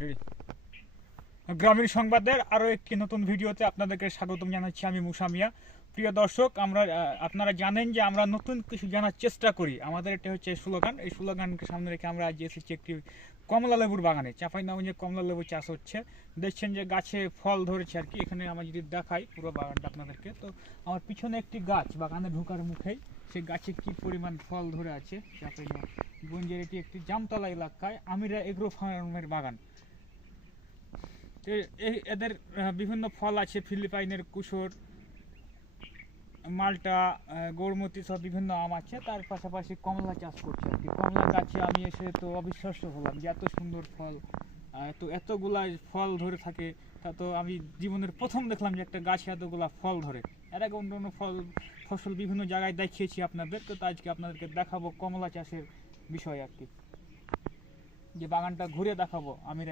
Ready. গ্রামীণ সংবাদের আরও একটি নতুন ভিডিওতে আপনাদেরকে স্বাগতম জানাচ্ছি। আমি মুসা মিয়া। প্রিয় দর্শক, আপনারা জানেন যে আমরা নতুন কিছু জানার চেষ্টা করি। আমাদের এটা হচ্ছে স্লোগান। এই স্লোগানকে সামনে রেখে আমরা আজ এসেছি একটি কমলা লেবুর বাগানে। চাঁপাইনবাবগঞ্জে কমলা লেবু চাষ হচ্ছে। দেখছেন যে গাছে ফল ধরেছে আর কি। এখানে আমরা যদি দেখাই পুরো বাগানটা আপনাদেরকে, তো আমার পিছনে একটি গাছ বাগানে ঢোকার মুখেই, সেই গাছে কি পরিমাণ ফল ধরে আছে। চাঁপাইনবাবগঞ্জের এটি একটি জামতলা এলাকায় আমিরা এগ্রো ফার্মের বাগান। এদের বিভিন্ন ফল আছে, ফিলিপাইনের কুশোর, মাল্টা, গৌরমতি সব বিভিন্ন আম আছে। তার পাশাপাশি কমলা চাষ করছে আর কি। কমলা গাছে আমি এসে তো অবিশ্বাস্য হলাম যে এত সুন্দর ফল, এতগুলা ফল ধরে থাকে। তা তো আমি জীবনের প্রথম দেখলাম যে একটা গাছে এতগুলা ফল ধরে। এর আগে অন্য অন্য ফসল বিভিন্ন জায়গায় দেখিয়েছি আপনাদের, তো আজকে আপনাদেরকে দেখাবো কমলা চাষের বিষয় আর কি, যে বাগানটা ঘুরে দেখাবো আমিরা